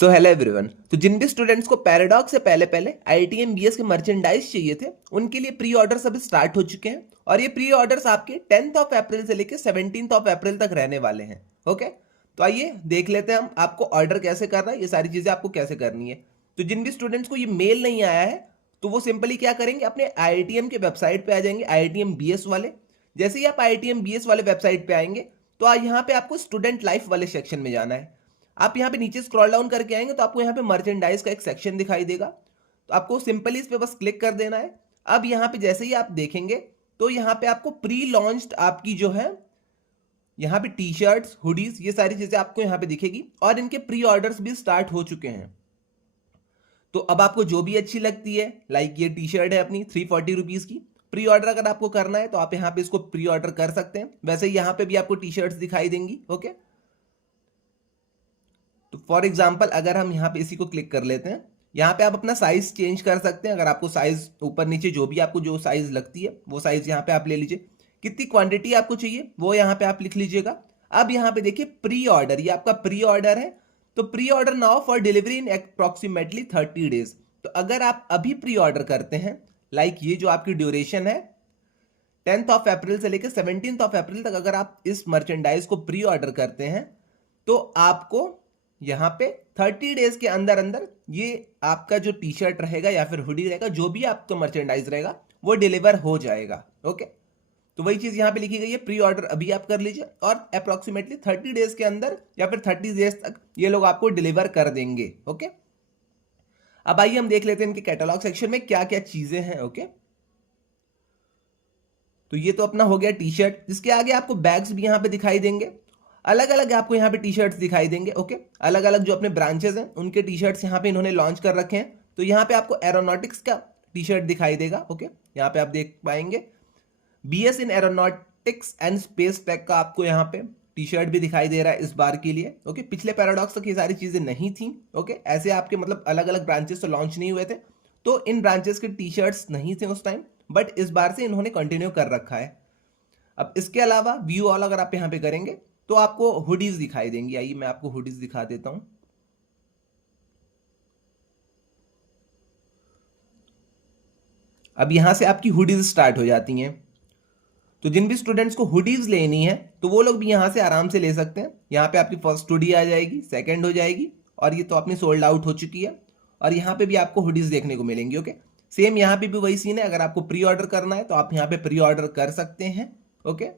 So hello everyone. तो जिन भी students को पैराडॉक्स से पहले पहले आईआईटीएम बीएस के मर्चेंडाइज चाहिए थे उनके लिए प्री ऑर्डर्स अभी स्टार्ट हो चुके हैं और ये प्री ऑर्डर्स आपके 10th ऑफ अप्रैल से लेकर 17th ऑफ अप्रैल तक रहने वाले हैं। ओके, तो आइए देख लेते हैं हम आपको ऑर्डर कैसे करना है, ये सारी चीजें आपको कैसे करनी है। तो जिन भी स्टूडेंट्स को ये मेल नहीं आया है तो वो सिंपली क्या करेंगे, अपने आईआईटीएम के वेबसाइट पे आ जाएंगे, आईआईटीएम बीएस वाले। जैसे ही आप आईआईटीएम बीएस वाले वेबसाइट पे आएंगे तो यहाँ पे आपको स्टूडेंट लाइफ वाले सेक्शन में जाना है। आप यहाँ पे नीचे स्क्रॉल डाउन करके आएंगे तो आपको यहाँ पे मर्चेंडाइज का एक सेक्शन दिखाई देगा, तो आपको सिंपली इस पे बस क्लिक कर देना है। अब यहाँ पे जैसे ही आप देखेंगे तो यहाँ पे आपको प्री लॉन्च्ड आपकी जो है यहाँ पे टी शर्ट्स, हुडीज, ये सारी चीजें आपको यहाँ पे दिखेगी और इनके प्री ऑर्डर्स भी स्टार्ट हो चुके हैं। तो अब आपको जो भी अच्छी लगती है, लाइक ये टी शर्ट है अपनी 340 रुपीज की, प्री ऑर्डर अगर आपको करना है तो आप यहाँ पे इसको प्री ऑर्डर कर सकते हैं। वैसे यहाँ पे भी आपको टी शर्ट्स दिखाई देंगी। ओके, तो फॉर एग्जाम्पल अगर हम यहाँ पे इसी को क्लिक कर लेते हैं, यहाँ पे आप अपना साइज चेंज कर सकते हैं। अगर आपको साइज ऊपर नीचे जो भी आपको जो साइज लगती है वो साइज यहाँ पे आप ले लीजिए। कितनी क्वांटिटी आपको चाहिए वो यहाँ पे आप लिख लीजिएगा। अब यहाँ पे देखिए प्री ऑर्डर, ये आपका प्री ऑर्डर है, तो pre order now for delivery in approximately 30 days. तो अगर आप अभी प्री ऑर्डर करते हैं, लाइक ये जो आपकी ड्यूरेशन है 10th ऑफ अप्रैल से लेकर 17th ऑफ अप्रैल तक, अगर आप इस मर्चेंडाइज को प्री ऑर्डर करते हैं तो आपको यहाँ पे 30 डेज के अंदर अंदर ये आपका जो टी शर्ट रहेगा या फिर हुडी रहेगा, जो भी आपका मर्चेंडाइज रहेगा वो डिलीवर हो जाएगा। ओके, तो वही चीज यहाँ पे लिखी गई है, प्री ऑर्डर अभी आप कर लीजिए और अप्रोक्सीमेटली 30 डेज के अंदर या फिर 30 डेज तक ये लोग आपको डिलीवर कर देंगे। ओके, अब आइए हम देख लेते हैं इनके कैटलॉग सेक्शन में क्या क्या चीजें हैं। ओके, तो ये तो अपना हो गया टी शर्ट। इसके आगे आपको बैग्स भी यहाँ पे दिखाई देंगे, अलग अलग आपको यहाँ पे टी शर्ट्स दिखाई देंगे। ओके, अलग अलग जो अपने ब्रांचेस हैं उनके टी शर्ट्स यहाँ पे इन्होंने लॉन्च कर रखे हैं। तो यहाँ पे आपको एरोनॉटिक्स का टी शर्ट दिखाई देगा। ओके, यहाँ पे आप देख पाएंगे BS in aeronautics and space tech का आपको यहाँ पे टी शर्ट भी दिखाई दे रहा है इस बार के लिए। ओके, पिछले पैराडॉक्स तक ये सारी चीजें नहीं थी। ओके, ऐसे आपके मतलब अलग अलग ब्रांचेस तो लॉन्च नहीं हुए थे, तो इन ब्रांचेस के टी शर्ट्स नहीं थे उस टाइम, बट इस बार से इन्होंने कंटिन्यू कर रखा है। अब इसके अलावा व्यू ऑल अगर आप यहाँ पे करेंगे तो आपको हुडीज दिखाई देंगी। आइए मैं आपको हुडीज दिखा देता हूं। अब यहां से आपकी हुडीज स्टार्ट हो जाती हैं। तो जिन भी स्टूडेंट्स को हुडीज लेनी है तो वो लोग भी यहां से आराम से ले सकते हैं। यहाँ पे आपकी फर्स्ट हुडी आ जाएगी, सेकंड हो जाएगी और ये तो अपनी सोल्ड आउट हो चुकी है। और यहाँ पे भी आपको हुडीज देखने को मिलेंगी। ओके, सेम यहाँ पे भी वही सीन है, अगर आपको प्री ऑर्डर करना है तो आप यहाँ पे प्री ऑर्डर कर सकते हैं। ओके,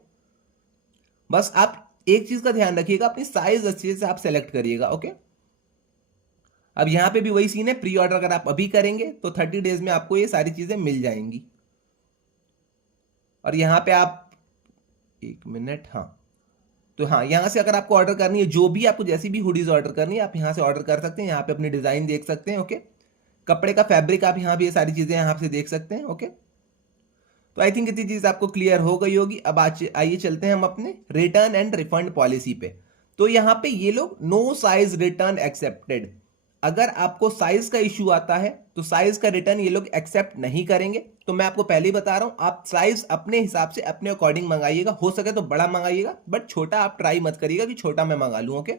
बस आप एक चीज का ध्यान रखिएगा, अपनी साइज अच्छे से आप सेलेक्ट करिएगा। ओके, अब यहां पे भी वही सीन है, प्री ऑर्डर अगर आप अभी करेंगे तो 30 डेज में आपको ये सारी चीजें मिल जाएंगी। और यहां पे आप एक मिनट, हाँ, तो हाँ, यहां से अगर आपको ऑर्डर करनी है, जो भी आपको जैसी भी हुडीज ऑर्डर करनी है आप यहां से ऑर्डर कर सकते हैं। यहाँ पे अपनी डिजाइन देख सकते हैं। ओके, कपड़े का फैब्रिक आप यहाँ भी ये सारी चीजें यहाँ से देख सकते हैं। ओके, तो आई थिंक इतनी चीज आपको क्लियर हो गई होगी। अब आइए चलते हैं हम अपने रिटर्न एंड रिफंड पॉलिसी पे। तो यहाँ पे ये लोग नो साइज रिटर्न एक्सेप्टेड, अगर आपको साइज का इश्यू आता है तो साइज का रिटर्न ये लोग एक्सेप्ट नहीं करेंगे। तो मैं आपको पहले ही बता रहा हूं, आप साइज अपने हिसाब से अपने अकॉर्डिंग मंगाइएगा, हो सके तो बड़ा मंगाइएगा, बट छोटा आप ट्राई मत करिएगा कि छोटा मैं मंगा लूं। ओके,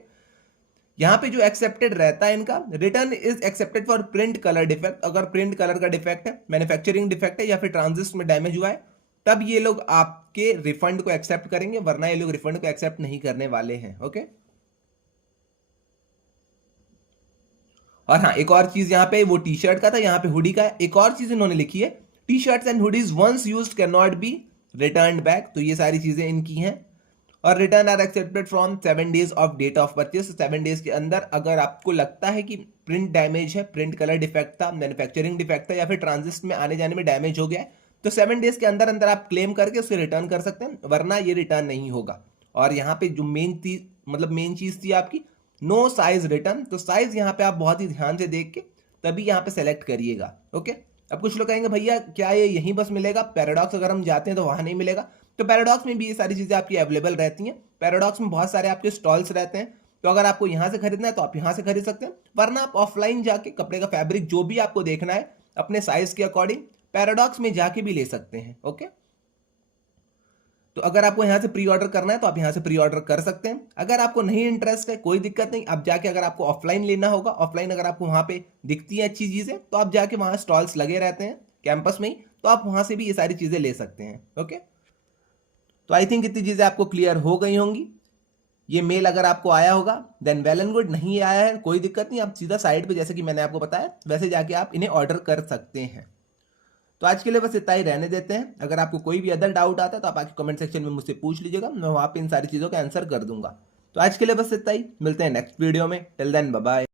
यहाँ पे जो एक्सेप्टेड रहता है इनका, return is accepted for print colour defect, अगर प्रिंट कलर का डिफेक्ट है, मैन्युफैक्चरिंग डिफेक्ट है या फिर ट्रांजिस्ट में डैमेज हुआ है, तब ये लोग आपके रिफंड को एक्सेप्ट करेंगे, वरना ये लोग रिफंड को एक्सेप्ट नहीं करने वाले हैं। ओके, और हाँ, एक और चीज यहाँ पे वो टी शर्ट का था, यहाँ पे हुडी का है। एक और चीज इन्होंने लिखी है, T shirts and hoodies once used can not be return back. तो ये सारी चीजें इनकी हैं। और return are accepted from 7 days of date of purchase, 7 days के अंदर अगर आपको लगता है कि प्रिंट डैमेज है, प्रिंट कलर डिफेक्ट था, मैन्युफैक्चरिंग डिफेक्ट था या फिर ट्रांजिस्ट में आने जाने में डैमेज हो गया है, तो 7 डेज के अंदर अंदर आप क्लेम करके उसे रिटर्न कर सकते हैं, वरना ये रिटर्न नहीं होगा। और यहाँ पे जो मेन चीज थी आपकी नो साइज रिटर्न, तो साइज यहाँ पे आप बहुत ही ध्यान से देख के तभी यहाँ पे सेलेक्ट करिएगा। ओके, अब कुछ लोग कहेंगे भैया क्या ये यहीं बस मिलेगा, पैराडॉक्स अगर हम जाते हैं तो वहां नहीं मिलेगा। तो पैराडॉक्स में भी ये सारी चीजें आपकी अवेलेबल रहती हैं। पैराडॉक्स में बहुत सारे आपके स्टॉल्स रहते हैं, तो अगर आपको यहां से खरीदना है तो आप यहां से खरीद सकते हैं, वरना आप ऑफलाइन जाके कपड़े का फैब्रिक जो भी आपको देखना है अपने साइज के अकॉर्डिंग पैराडॉक्स में जाके भी ले सकते हैं। ओके, तो अगर आपको यहाँ से प्री ऑर्डर करना है तो आप यहाँ से प्री ऑर्डर कर सकते हैं। अगर आपको नहीं इंटरेस्ट है कोई दिक्कत नहीं, अब जाके अगर आपको ऑफलाइन लेना होगा, ऑफलाइन अगर आपको वहाँ पे दिखती है अच्छी चीज़ें तो आप जाके वहाँ स्टॉल्स लगे रहते हैं कैंपस में ही, तो आप वहाँ से भी ये सारी चीज़ें ले सकते हैं। ओके, तो आई थिंक इतनी चीज़ें आपको क्लियर हो गई होंगी। ये मेल अगर आपको आया होगा देन वेल एंड गुड, नहीं आया है कोई दिक्कत नहीं, आप सीधा साइट पे जैसे कि मैंने आपको बताया वैसे जाके आप इन्हें ऑर्डर कर सकते हैं। तो आज के लिए बस इतना ही रहने देते हैं। अगर आपको कोई भी अदर डाउट आता है तो आप आके कमेंट सेक्शन में मुझसे पूछ लीजिएगा, मैं वहाँ पे इन सारी चीज़ों का आंसर कर दूंगा। तो आज के लिए बस इतना ही, मिलते हैं नेक्स्ट वीडियो में। Till then bye bye.